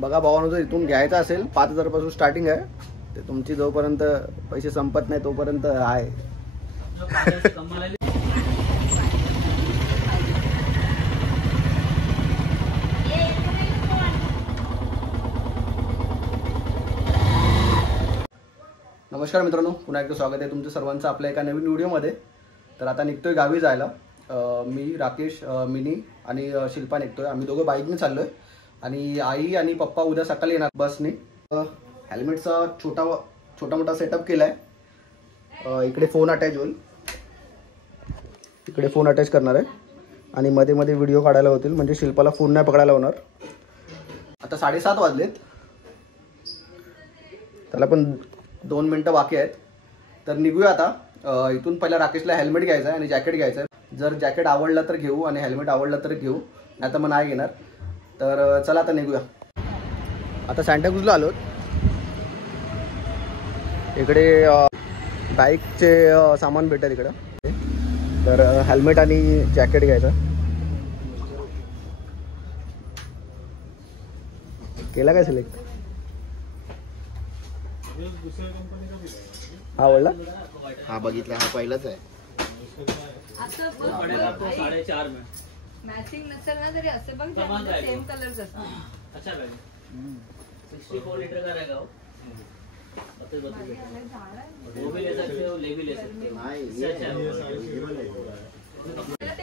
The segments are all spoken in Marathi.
बघा भावानं जर इथून घ्यायचं असेल 5,000 पासून स्टार्टिंग आहे. ते तुमची जोपर्यंत पैसे संपत नाही तोपर्यंत आहे. नमस्कार मित्रांनो, पुन्हा एकदा स्वागत आहे तुमचं सर्वांचं आपल्या एका नवीन व्हिडिओमध्ये. तर आता निघतोय गावी जायला. मी राकेश, मिनी आणि शिल्पा निघतोय. आम्ही दोघं बाईकने चाललोय आणि आई आणि पप्पा उद्या सकाळी येणार बसने. हेल्मेटचा छोटा मोठा सेटअप केलाय. इकडे फोन अटॅच होईल, इकडे फोन अटॅच करणार आहे आणि मध्ये मध्ये व्हिडिओ काढायला होतील, म्हणजे शिल्पाला फोन नाही पकडायला होणार. आता 7:30 वाजलेत, त्याला पण 2 मिनटं बाकी आहेत. तर निघूया आता. इथून पहिला राकेशला हेल्मेट घ्यायचं आहे आणि जॅकेट घ्यायचं आहे. जर जॅकेट आवडलं तर घेऊ आणि हेल्मेट आवडलं तर घेऊ, नाही तर मग नाही घेणार. तर चला आता निघूया. आता सांताक्रूजला आलो. इकडे बाईकचे सामान भेटेल इकडं. तर हेल्मेट आणि जॅकेट घ्यायचं. केला काय सिलेक्ट? हा आवडला? हा बघितला, हा पहिलाच आहे. मॅचिंग नसेल ना तरी असं बघ, सेम कलर्स असतात. अच्छा है 64 लीटर का रहेगा वो भी ले सकते हो, ले भी ले सकते हो.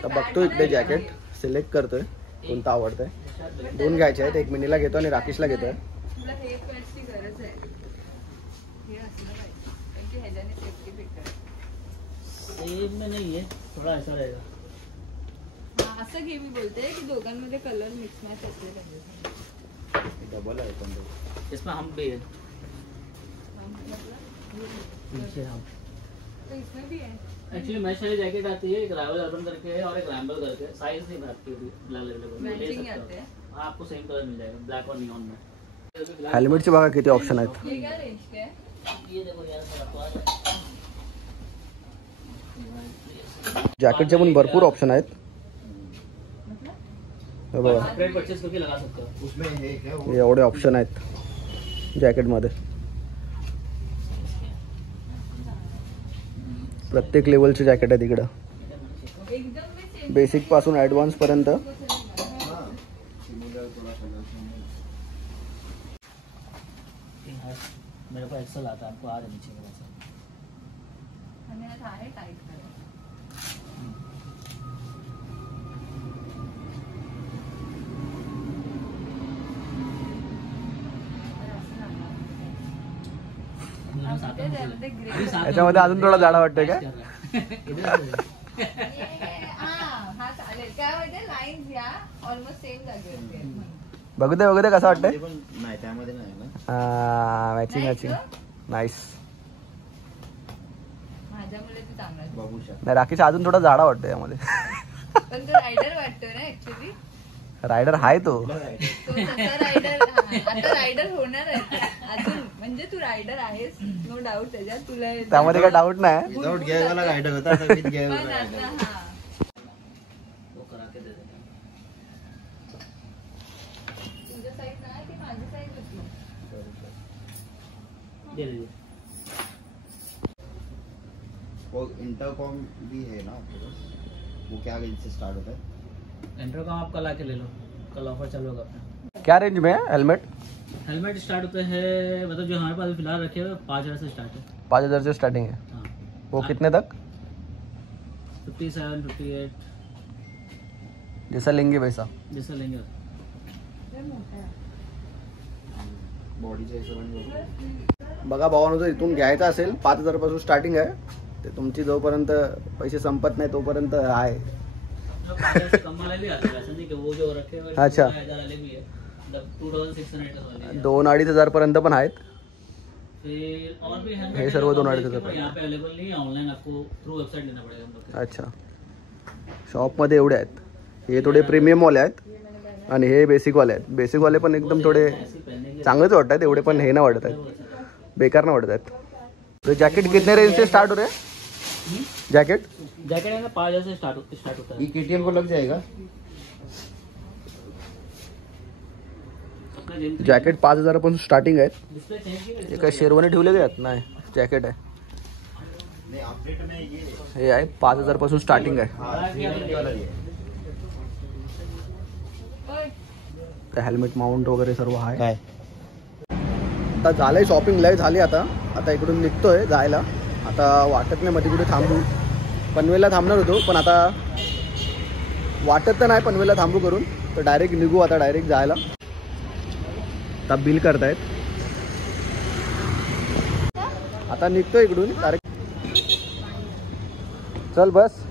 तर बघतो इकडे जॅकेट सिलेक्ट करतोय कोणतं आवडतंय. 2 घ्यायचे आहेत, एक मिनीला घेतो आणि राकेशला घेतोय. तुला हे पेस्टची गरज आहे. हे असलं पाहिजे कारण की ह्याच्याने सेफ्टी फिट सेम में नहीं है, थोड़ा ऐसा रहेगा. हा असं घे. मी बोलते की दोघांमध्ये कलर मिक्स मॅच असले पाहिजे. डबल आहे पण इसमें हम भी है पीछे हम. तो इसमें भी है. एक्चुअली मैच वाली जैकेट आती है, एक राइवल अर्बन करके है और एक रैम्बल करके. साइज नहीं आपकी अवेलेबल, मैचिंग आते हैं. हाँ आपको सेम कलर मिल जाएगा, ब्लैक और नियॉन में. हेल्मेटचे बघा किती ऑप्शन आहेत. ये क्या रेंज के है? ये देखो यार, जॅकेटचे पण भरपूर ऑप्शन आहेत. हे बघा, सेपरेट परचेस करके लगा सकते हो. उसमें है क्या वो? हे एवढे ऑप्शन आहेत जॅकेटमध्ये. प्रत्येक लेवलचे जॅकेट आहेत इकडं, एकदम में सेम बेसिक पासून ॲडव्हान्स पर्यंत. मेरे को एक्सेल आता है, आपको आ रहा नीचे मेरा सा. आणि आता आहे टाइट कलर. याच्यामध्ये अजून थोडा जाडा वाटतोय का? हा चालेल. काय वाटतं लाईन्स या ऑलमोस्ट सेम जागेवर. बघू दे कसं वाटतंय. ते पण नाही, त्यामध्ये नाही ना. Matching nice. माझ्यामुळे तू चांगला आहे. बघू शकता. नाही, राकेश अजून थोडा जाडा वाटतोय यामध्ये. पण तो रायडर वाटतोय ना ऍक्च्युली. रायडर आहे तो. तो तसा रायडर. आता रायडर होणार आहे अजून, म्हणजे तू रायडर आहेस, नो डाऊट. त्याच्यात तुला त्यामध्ये काही डाऊट नाही. विदाउट गेअरवाला रायडर होता, आता विथ पण गेअरवाला आता रायडर. हा वो करा के दे देना. तुझ्या साईड नाही ती माझी साईड होती. दे दीजिए. वो इंटरकॉम भी है ना आपके पास? वो क्या रेंज से स्टार्ट होता है? इंटरकॉम आप कल आके ले लो, कल ऑफर चालू होगा अपना. क्या रेंज में है हेल्मेट? हेलमेट स्टार्ट होते हैं, मतलब जो हमारे पास फिलहाल रखे हुए 5,000 से स्टार्ट है. 5,000 से स्टार्टिंग है. हाँ, वो कितने तक? 57, 58 जैसा लेंगे वैसा. जैसा लेंगे. बॉडीच्या हिशोबाने बघा भावानं जर इथून घ्यायचं असेल 5,000 पासून स्टार्टिंग आहे. ते तुमची जोपर्यंत पैसे संपत नाही तोपर्यंत आहे. जो 5,000 से कम वाले भी आते हैं, ऐसा नहीं कि वो जो रखे हुए अच्छा. 2,000 वाले भी है, मतलब 2,600 वाले हैं. 2-2,500 पर्यंत पण आहेत. फिर और भी helmet हे सर्व है, 2,500 पर यहाँ पे अवेलेबल नहीं है. ऑनलाइन आपको थ्रू वेबसाइट लेना पड़ेगा हम लोग के. अच्छा, शॉपमध्ये एवढे आहेत. हे थोडे प्रीमियमवाले आहेत आणि हे बेसिकवाले आहेत. बेसिकवाले पण एकदम थोडे चांगलेच वाटत आहेत. एवढे पण हे नाही वाटत आहेत, बेकार नाही वाटत आहेत. तो जॅकेट कितने रेंज से स्टार्ट हो रहे हैं? जैकेट जैकेट है ना 5,000 से स्टार्ट होता है. ये KTM को लग जाएगा. जॅकेट 5,000 पासून स्टार्टिंग आहे. डिस्प्ले चेंज की हे काय शेरवानी ठेवले का यात? नाही, जॅकेट आहे. नहीं अपडेट में ये हे आहे 5,000 पासून स्टार्टिंग आहे. हेल्मेट माउंट वगैरे सर्व आहे. काय आता झालंय शॉपिंग, लय झाली. आता इकडून निघतोय जायला. आता वाटत नाही मध्ये कुठे थांबू. पनवेलला थांबणार होतो पण आता वाटत तर नाही पनवेलला थांबू करून, तर डायरेक्ट निघू आता, डायरेक्ट जायला. आता बिल करतायत. आता निघतो इकडून डायरेक्ट. चल बस.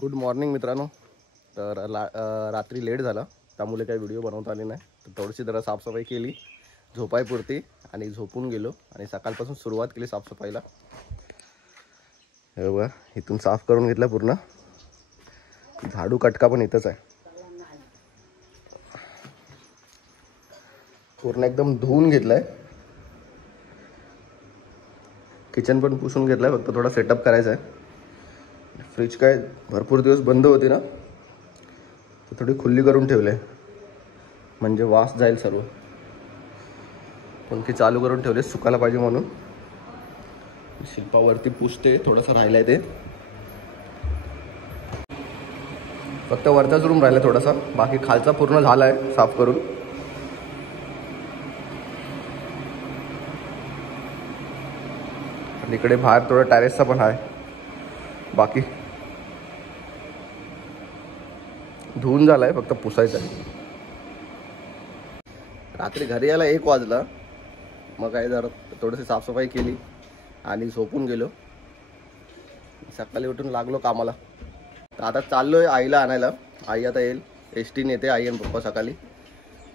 गुड मॉर्निंग मित्रांनो. तर रात्री लेट झाला त्यामुळे काही व्हिडिओ बनवता आले नाही. तर थोडीशी जरा साफसफाई केली झोपायपुरती आणि झोपून गेलो आणि सकाळपासून सुरुवात केली साफसफाईला. हे बघा इथून साफ करून घेतला पूर्ण. झाडू कटका पण इथंच आहे. पूर्ण एकदम धुवून घेतलाय. किचन पण पुसून घेतलाय, फक्त थोडा सेटअप करायचा आहे. फ्रीज काय भरपूर दिवस बंद होती ना, तर थोडी खुल्ली करून ठेवले म्हणजे वास जाईल सर्व. पंखे चालू करून ठेवले सुकायला पाहिजे म्हणून. शिल्पावरती पुसते, थोडंसं राहिलंय ते. फक्त वरचाच रूम राहिला थोडासा, बाकी खालचा पूर्ण झाला आहे साफ करून. आणि इकडे बाहेर थोडा टॅरेसचा पण आहे. बाकी धुवून झालाय, फक्त पुसायचं आहे. रात्री घरी यायला 1 वाजला. मग काय जरा थोडीशी साफसफाई केली आणि झोपून गेलो. सकाळी उठून लागलो कामाला. तर आता चाललोय आईला आणायला. आई आता येईल, एसटीने येते आई आणि पप्पा सकाळी.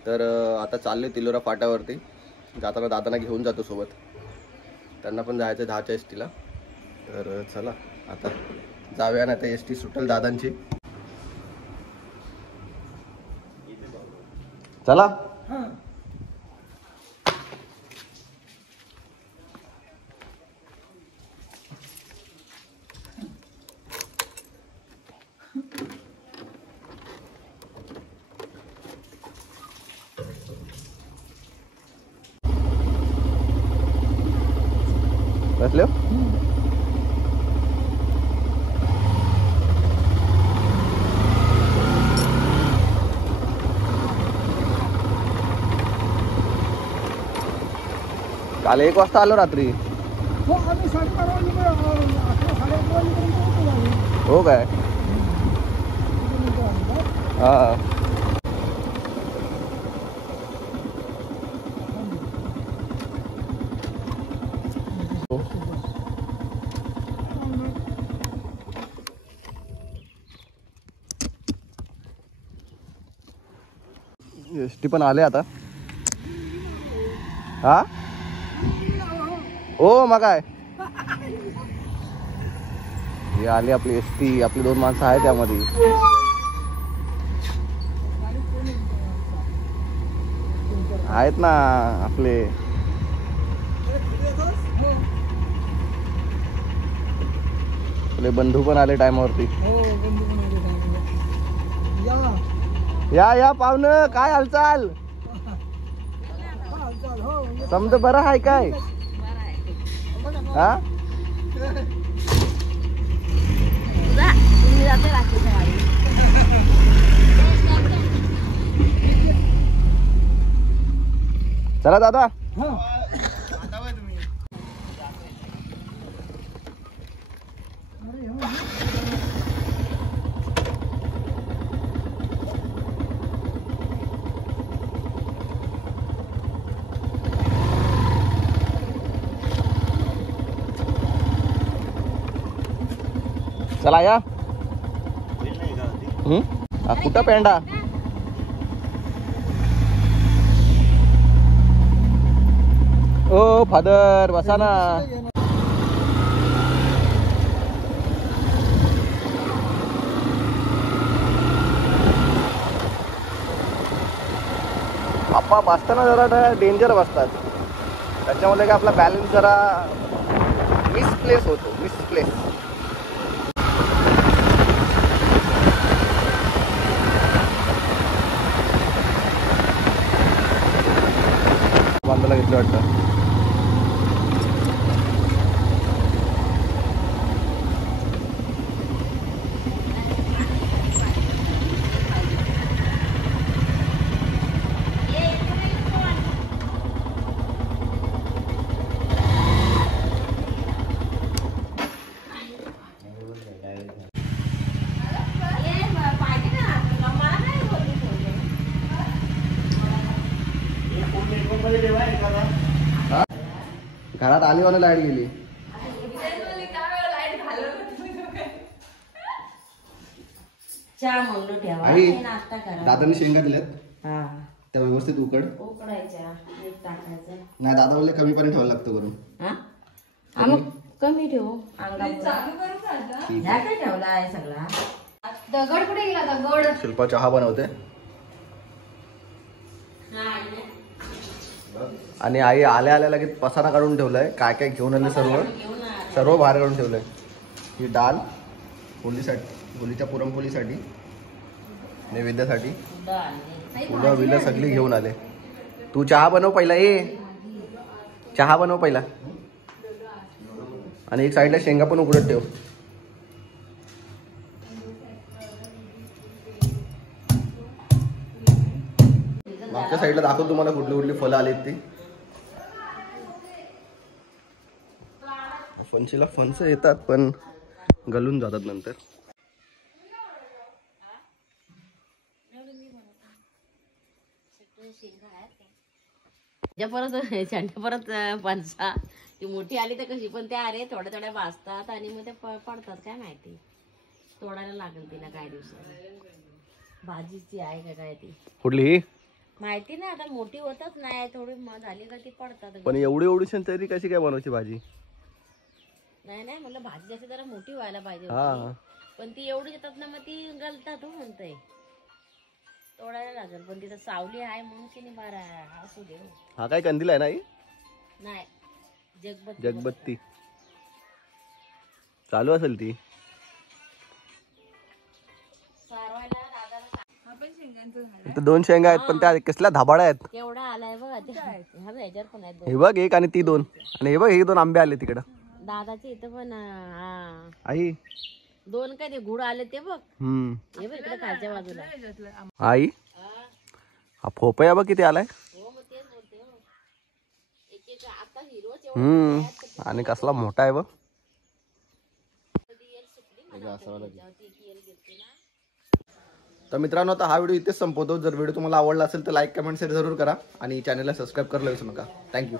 तर आता चाललोय तिलोरा फाट्यावरती. जाताना दादांना घेऊन जातो सोबत, त्यांना पण जायचं 10च्या एसटीला. तर चला आता जाऊया ना, ते एसटी सुटेल दादांची. चला बसले. काल 1 वाजता आलो रात्री. हो काय? हा एसटी पण आले आता. हा हो मग काय, हे आली आपली एसटी. आपली 2 माणसं आहेत त्यामध्ये. आहेत ना आपले. आपले बंधू पण आले टायमावरती. या या पाहुणं, काय हालचाल? समज बरं आहे काय? हा चला दादा. चला या. होईल नाही का आधी? कुठं पेंडा. ओ फादर बसा ना. बाप्पा बसताना जरा डेंजर बसतात, त्याच्यामुळे काय आपला बॅलन्स जरा मिसप्लेस होतो. मिसप्लेस बांधायला घेतलं वाटतं. घरात आली वाला लाईट गेली. आई दादाने शेंगा दिल्यात त्या व्यवस्थित उकडायच्या. नाही दादा बोलले कमी पाणी ठेवायला लागतं करून. कमी ठेवू ठेवलाय सगळा. दगड कुठे गेला दगड. शिल्पा चहा बनवते आणि आई आल्या आल्या लगेच पसारा काढून ठेवलाय. काय काय घेऊन आले सर्व बाहेर काढून ठेवलंय. ही डाल होलीच्या पुरणपोळीसाठी नैवेद्यासाठी फुलं बिलं सगळी घेऊन आले. तू चहा बनव पहिला. चहा बनव पहिला आणि एक साईडला शेंगा पण उकडत ठेव. मागच्या साईडला दाखव तुम्हाला कुठली कुठली फळं आलीत ती. फणशीला फणस येतात पण गलून जातात नंतर. परत फणसा ती मोठी आली तर कशी पण त्या अरे थोड्या थोड्या भाजतात आणि मग ते पडतात. काय माहिती तोडायला लागेल तिला काय दिवसात. भाजीची आहे का काय ती कुठली माहिती नाही. आता मोठी होतच नाही थोडी झाली का ती पडतात. पण एवढी तरी कशी काय बनवायची भाजी. नाही नाही म्हणलं भाजी जास्त जरा मोठी व्हायला पाहिजे हा पण ती एवढी येतात ना मग ती गलतात. म्हणतय तोडायला लागेल पण तिथं सावली आहे म्हणून तिने बारा असू दे. हा काय कंदील आहे नाही जगबत्ती चालू असेल ती. इथं 2 शेंगा आहेत पण त्या कसल्या धाबाळ्या आहेत. केवढा आलाय बघा ह्याच्यावर पण आहेत. हे बघ एक आणि ती 2 आणि हे बघ हे 2 आंबे आले तिकडं. दादाचे इथं पण आई 2 काय ते गुड आले ते बघ. हे बघ इकडे खालच्या बाजूला. आई हा फोपया बघ किती आलाय. हो मग तेच बोलते. एक आता हिरोच आणि कसला मोठा आहे बघ. तर मित्रांनो आता हा व्हिडिओ इथेच संपवतो. जर व्हिडिओ तुम्हाला आवडला असेल तर लाईक कमेंट शेअर जरूर करा आणि चॅनलला सबस्क्राईब करायला विसरू नका. थँक्यू.